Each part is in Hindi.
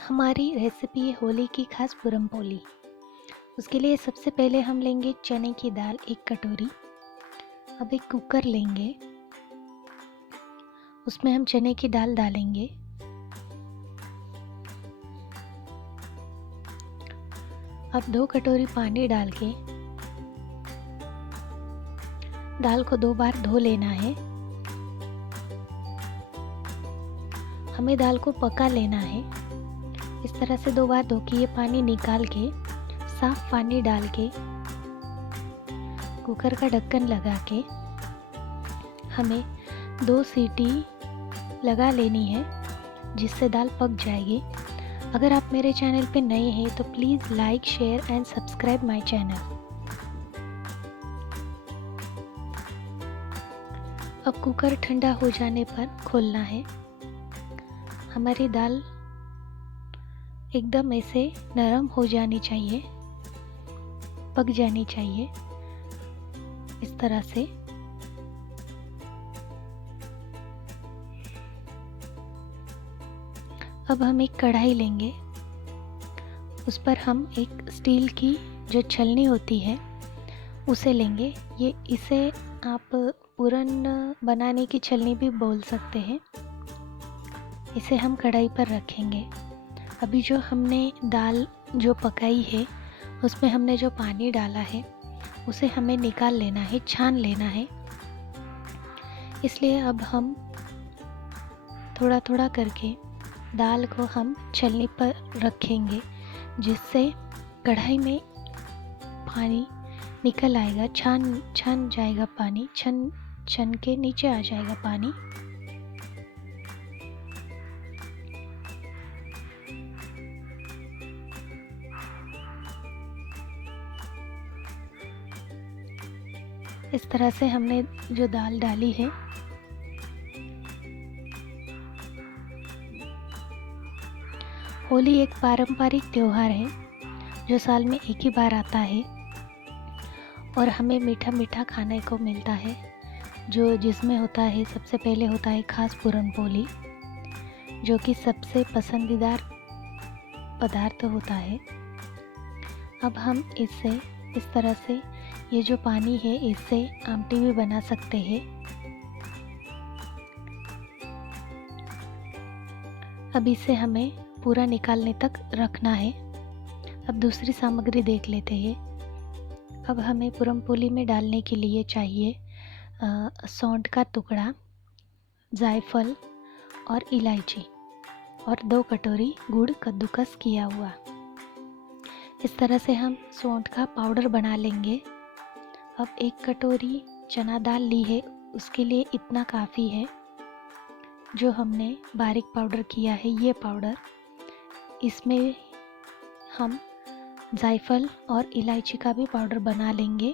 हमारी रेसिपी है होली की खास पूरन पोली। उसके लिए सबसे पहले हम लेंगे चने की दाल 1 कटोरी। अब एक कुकर लेंगे, उसमें हम चने की दाल डालेंगे। अब 2 कटोरी पानी डाल के दाल को 2 बार धो लेना है। हमें दाल को पका लेना है। इस तरह से 2 बार धो के ये पानी निकाल के साफ पानी डाल के कुकर का ढक्कन लगा के हमें 2 सीटी लगा लेनी है, जिससे दाल पक जाएगी। अगर आप मेरे चैनल पे नए हैं तो please like, share and subscribe my channel. अब कुकर ठंडा हो जाने पर खोलना है। हमारी दाल एकदम ऐसे नरम हो जानी चाहिए, पक जानी चाहिए इस तरह से। अब हम एक कढ़ाई लेंगे, उस पर हम एक स्टील की जो छलनी होती है उसे लेंगे। इसे आप पूरन बनाने की छलनी भी बोल सकते हैं। इसे हम कढ़ाई पर रखेंगे। अभी जो हमने दाल जो पकाई है उसमें हमने जो पानी डाला है उसे हमें निकाल लेना है, छान लेना है। इसलिए अब हम थोड़ा थोड़ा करके दाल को हम छलनी पर रखेंगे, जिससे कढ़ाई में पानी निकल आएगा, छन जाएगा पानी, छन के नीचे आ जाएगा पानी। इस तरह से हमने जो दाल डाली है होली एक पारंपरिक त्योहार है जो साल में एक ही बार आता है और हमें मीठा मीठा खाने को मिलता है, जिसमें होता है सबसे पहले होता है खास पूरन पोली, जो कि सबसे पसंदीदा पदार्थ होता है। अब हम इससे इस तरह से ये जो पानी है इससे आमटी भी बना सकते हैं। अब इसे हमें पूरा निकालने तक रखना है। अब दूसरी सामग्री देख लेते हैं। अब हमें पूरन पोली में डालने के लिए चाहिए सौंठ का टुकड़ा, जायफल और इलायची और 2 कटोरी गुड़ कद्दूकस किया हुआ। इस तरह से हम सौंठ का पाउडर बना लेंगे। अब 1 कटोरी चना दाल ली है, उसके लिए इतना काफ़ी है। जो हमने बारीक पाउडर किया है ये पाउडर, इसमें हम जायफल और इलायची का भी पाउडर बना लेंगे।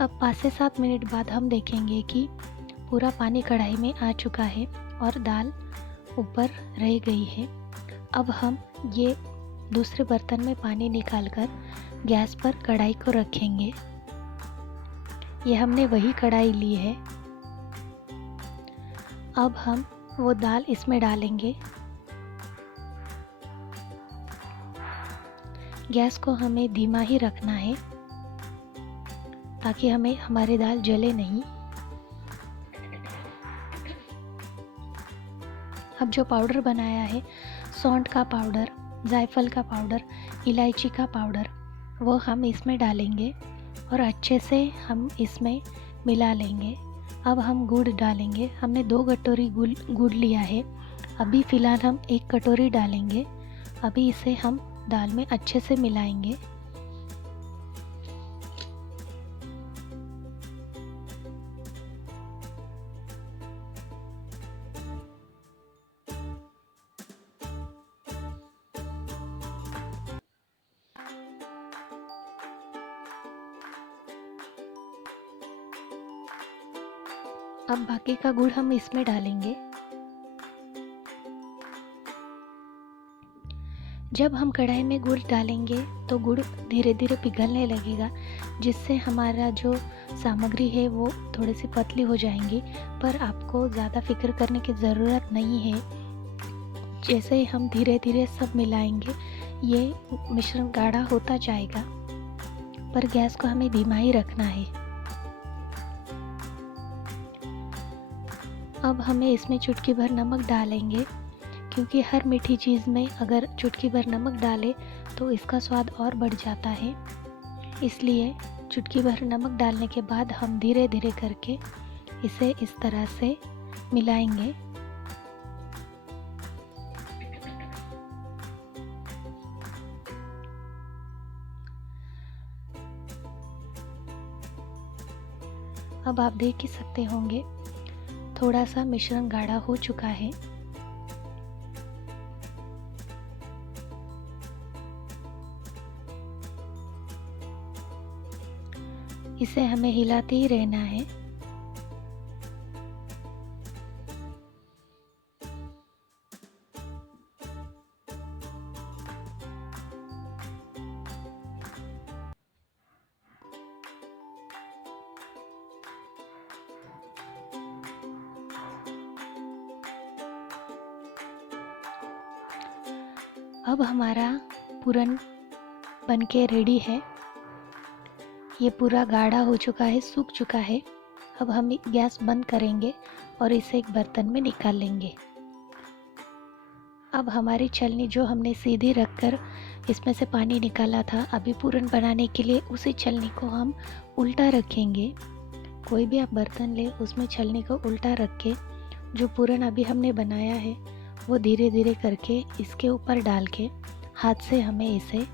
अब 5 से 7 मिनट बाद हम देखेंगे कि पूरा पानी कढ़ाई में आ चुका है और दाल ऊपर रह गई है। अब हम ये दूसरे बर्तन में पानी निकालकर गैस पर कढ़ाई को रखेंगे। ये हमने वही कढ़ाई ली है। अब हम वो दाल इसमें डालेंगे। गैस को हमें धीमा ही रखना है ताकि हमारी दाल जले नहीं। अब जो पाउडर बनाया है, सौंठ का पाउडर, जायफल का पाउडर, इलायची का पाउडर, वो हम इसमें डालेंगे और अच्छे से हम इसमें मिला लेंगे। अब हम गुड़ डालेंगे। हमने 2 कटोरी गुड़ लिया है। अभी फ़िलहाल हम 1 कटोरी डालेंगे। अभी इसे हम दाल में अच्छे से मिलाएंगे। अब बाकी का गुड़ हम इसमें डालेंगे। जब हम कढ़ाई में गुड़ डालेंगे तो गुड़ धीरे धीरे पिघलने लगेगा, जिससे हमारा जो सामग्री है वो थोड़ी सी पतली हो जाएंगी। पर आपको ज़्यादा फिक्र करने की ज़रूरत नहीं है। जैसे ही हम धीरे धीरे सब मिलाएंगे ये मिश्रण गाढ़ा होता जाएगा, पर गैस को हमें धीमा ही रखना है। अब हमें इसमें चुटकी भर नमक डालेंगे, क्योंकि हर मीठी चीज़ में अगर चुटकी भर नमक डालें तो इसका स्वाद और बढ़ जाता है। इसलिए चुटकी भर नमक डालने के बाद हम धीरे धीरे करके इसे इस तरह से मिलाएंगे। अब आप देख ही सकते होंगे थोड़ा सा मिश्रण गाढ़ा हो चुका है। इसे हमें हिलाते ही रहना है। अब हमारा पूरन बनके रेडी है। ये पूरा गाढ़ा हो चुका है, सूख चुका है। अब हम गैस बंद करेंगे और इसे एक बर्तन में निकाल लेंगे। अब हमारी छलनी जो हमने सीधी रखकर इसमें से पानी निकाला था, अभी पूरन बनाने के लिए उसी छलनी को हम उल्टा रखेंगे। कोई भी आप बर्तन ले, उसमें छलनी को उल्टा रख के जो पूरन अभी हमने बनाया है वो धीरे धीरे करके इसके ऊपर डाल के हाथ से हमें इसे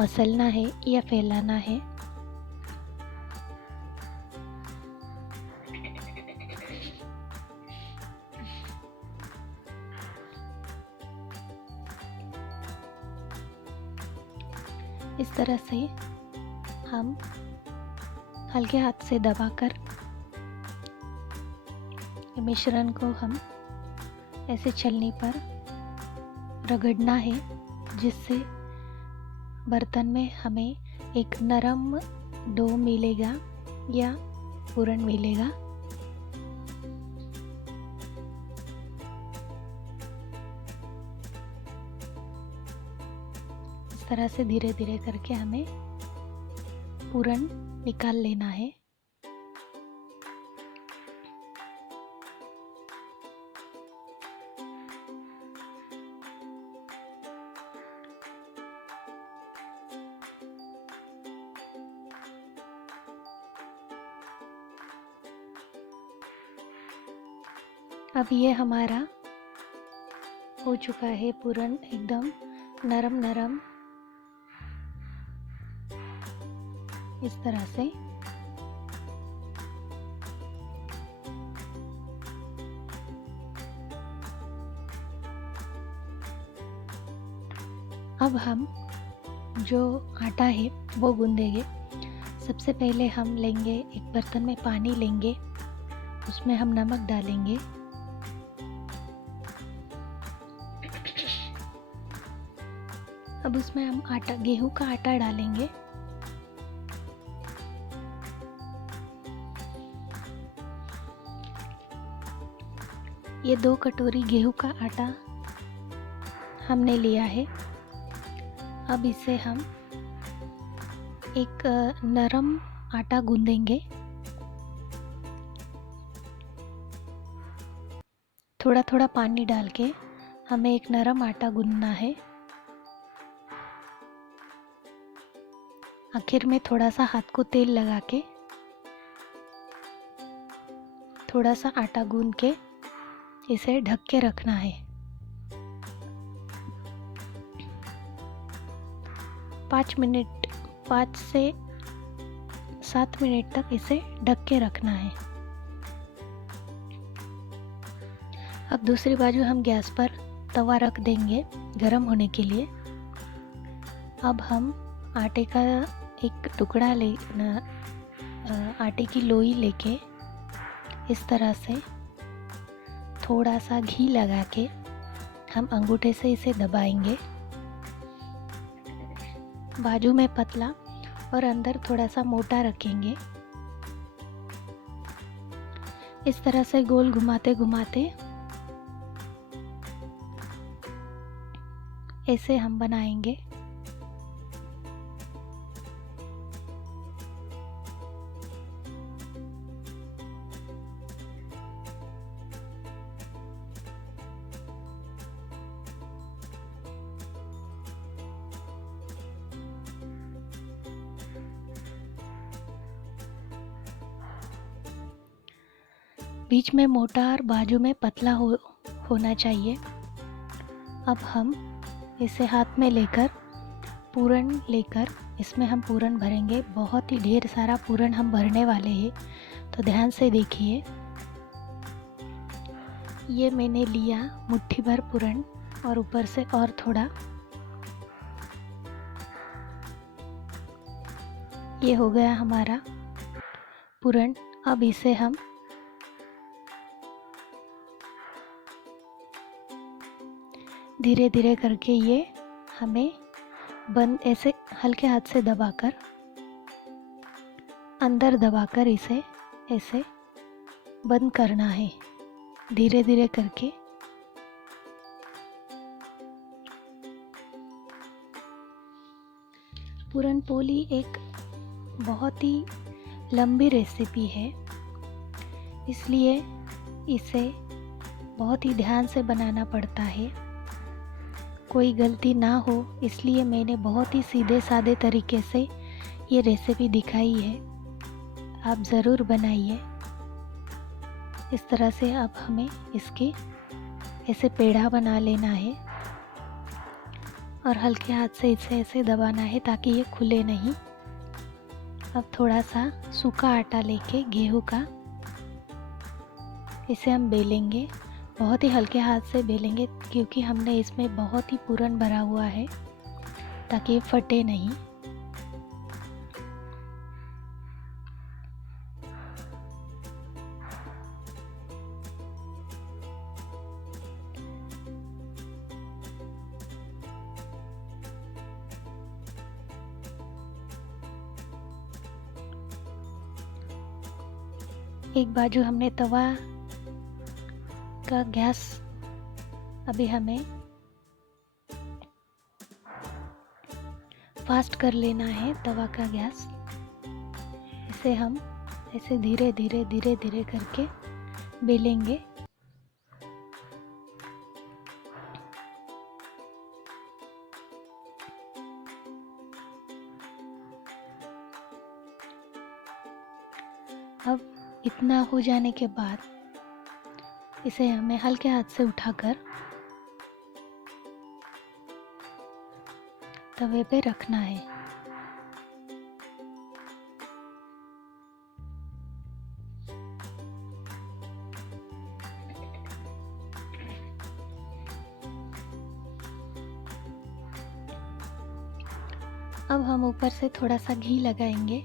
मसलना है या फैलाना है। इस तरह से हम हल्के हाथ से दबाकर मिश्रण को हम ऐसे छलनी पर रगड़ना है, जिससे बर्तन में हमें एक नरम डो मिलेगा या पूरन मिलेगा। इस तरह से धीरे धीरे करके हमें पूरन निकाल लेना है। अब ये हमारा हो चुका है पूरन, एकदम नरम नरम इस तरह से। अब हम जो आटा है वो गूंदेंगे। सबसे पहले हम लेंगे एक बर्तन में पानी लेंगे, उसमें हम नमक डालेंगे। अब उसमें हम गेहूं का आटा डालेंगे। ये 2 कटोरी गेहूं का आटा हमने लिया है। अब इसे हम एक नरम आटा गूंदेंगे। थोड़ा थोड़ा पानी डाल के हमें एक नरम आटा गूंदना है। आखिर में थोड़ा सा हाथ को तेल लगा के थोड़ा सा आटा गूंद के इसे ढक के रखना है। 5 से 7 मिनट तक इसे ढक के रखना है। अब दूसरी बाजू हम गैस पर तवा रख देंगे गरम होने के लिए। अब हम आटे का एक टुकड़ा आटे की लोई लेके इस तरह से थोड़ा सा घी लगा के हम अंगूठे से इसे दबाएंगे। बाजू में पतला और अंदर थोड़ा सा मोटा रखेंगे। इस तरह से गोल घुमाते घुमाते ऐसे हम बनाएंगे। बीच में मोटा और बाजू में पतला होना चाहिए। अब हम इसे हाथ में लेकर पूरण लेकर इसमें हम पूरण भरेंगे। बहुत ही ढेर सारा पूरण हम भरने वाले हैं, तो ध्यान से देखिए। ये मैंने लिया मुट्ठी भर पूरण और ऊपर से और थोड़ा। ये हो गया हमारा पूरण। अब इसे हम धीरे धीरे करके ये हमें बंद ऐसे हल्के हाथ से दबाकर अंदर दबाकर इसे ऐसे बंद करना है, धीरे धीरे करके। पूरन पोली एक बहुत ही लंबी रेसिपी है, इसलिए इसे बहुत ही ध्यान से बनाना पड़ता है, कोई गलती ना हो, इसलिए मैंने बहुत ही सीधे सादे तरीके से ये रेसिपी दिखाई है। आप ज़रूर बनाइए। इस तरह से अब हमें इसके ऐसे पेड़ा बना लेना है और हल्के हाथ से इसे ऐसे दबाना है ताकि ये खुले नहीं। अब थोड़ा सा सूखा आटा लेके गेहूं का इसे हम बेलेंगे। बहुत ही हल्के हाथ से बेलेंगे क्योंकि हमने इसमें बहुत ही पूरन भरा हुआ है, ताकि ये फटे नहीं। एक बाजू हमने तवा का गैस अभी हमें फास्ट कर लेना है, तवा का गैस। इसे हम ऐसे धीरे धीरे धीरे धीरे करके बेलेंगे। अब इतना हो जाने के बाद इसे हमें हल्के हाथ से उठाकर तवे पे रखना है। अब हम ऊपर से थोड़ा सा घी लगाएंगे।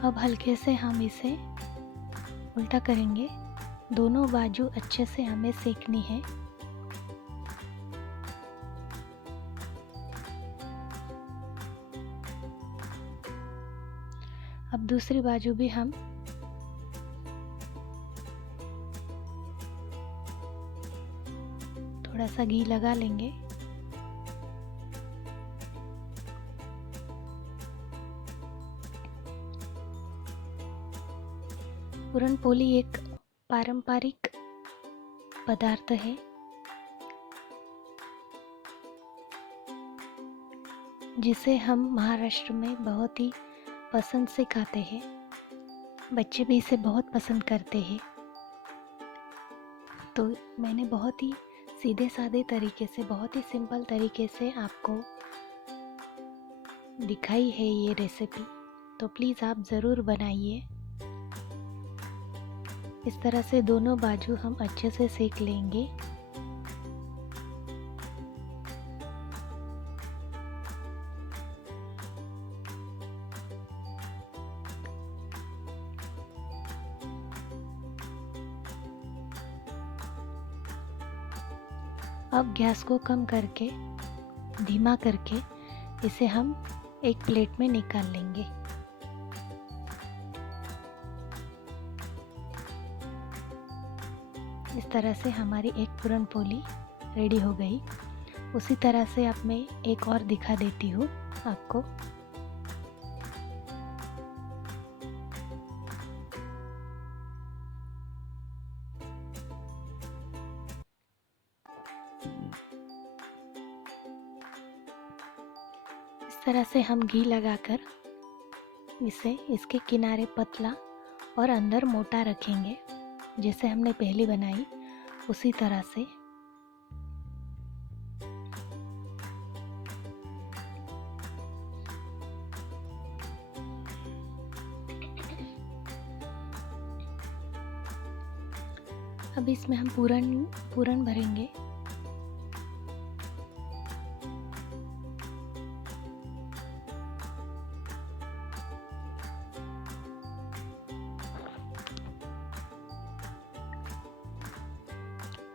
अब हल्के से हम इसे उल्टा करेंगे। दोनों बाजू अच्छे से हमें सेकनी है। अब दूसरी बाजू भी हम थोड़ा सा घी लगा लेंगे। पूरन पोली एक पारंपरिक पदार्थ है, जिसे हम महाराष्ट्र में बहुत ही पसंद से खाते हैं। बच्चे भी इसे बहुत पसंद करते हैं। तो मैंने बहुत ही सीधे सादे तरीके से, बहुत ही सिंपल तरीके से आपको दिखाई है ये रेसिपी, तो प्लीज़ आप ज़रूर बनाइए। इस तरह से दोनों बाजू हम अच्छे से सेक लेंगे। अब गैस को कम करके, धीमा करके इसे हम एक प्लेट में निकाल लेंगे। इस तरह से हमारी एक पूरन पोली रेडी हो गई। उसी तरह से अब मैं एक और दिखा देती हूँ आपको। इस तरह से हम घी लगाकर इसे, इसके किनारे पतला और अंदर मोटा रखेंगे, जैसे हमने पहले बनाई उसी तरह से। अब इसमें हम पूरन भरेंगे।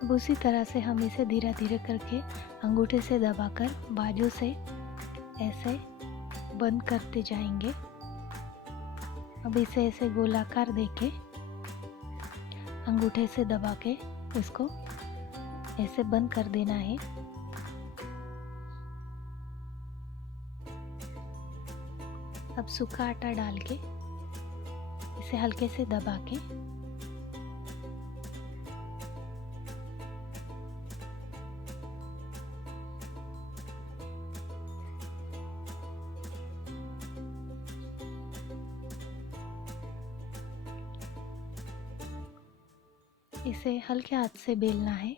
अब उसी तरह से हम इसे धीरे धीरे करके अंगूठे से दबाकर बाजू से ऐसे बंद करते जाएंगे। अब इसे ऐसे गोलाकार देके अंगूठे से दबा के इसको ऐसे बंद कर देना है। अब सूखा आटा डाल के इसे हल्के से दबा के इसे हल्के हाथ से बेलना है।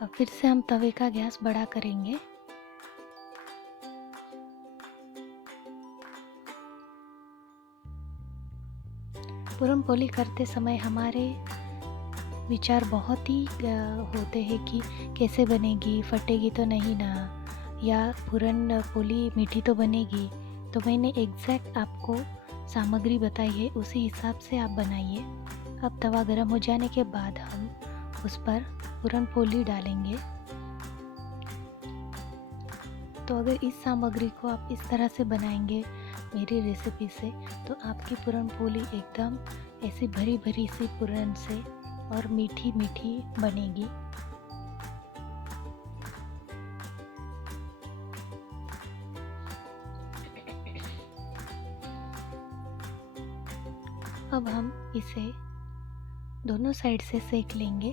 अब फिर से हम तवे का गैस बड़ा करेंगे। पूरन पोली करते समय हमारे विचार बहुत ही होते हैं कि कैसे बनेगी, फटेगी तो नहीं ना, या पूरन पोली मीठी तो बनेगी। तो मैंने एग्जैक्ट आपको सामग्री बताई है, उसी हिसाब से आप बनाइए। अब तवा गरम हो जाने के बाद हम उस पर पूरन पोली डालेंगे। तो अगर इस सामग्री को आप इस तरह से बनाएंगे मेरी रेसिपी से, तो आपकी पूरन पोली एकदम ऐसी भरी भरी सी पूरन से और मीठी मीठी बनेगी। अब हम इसे दोनों साइड से सेक लेंगे।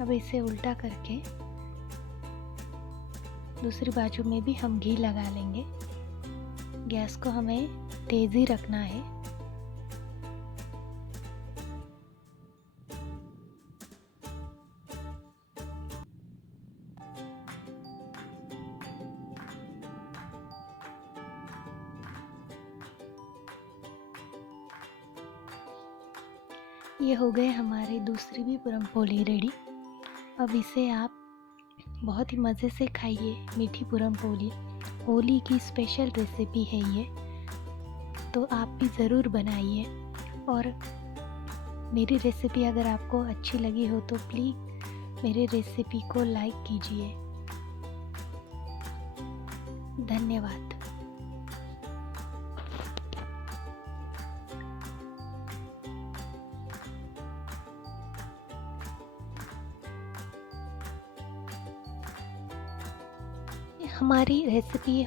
अब इसे उल्टा करके दूसरी बाजू में भी हम घी लगा लेंगे। गैस को हमें तेज ही रखना है। ये हो गए हमारे दूसरी भी पूरन पोली रेडी। अब इसे आप बहुत ही मज़े से खाइए। मीठी पूरन पोली होली की स्पेशल रेसिपी है ये, तो आप भी ज़रूर बनाइए। और मेरी रेसिपी अगर आपको अच्छी लगी हो तो प्लीज़ मेरी रेसिपी को लाइक कीजिए। धन्यवाद। हमारी रेसिपी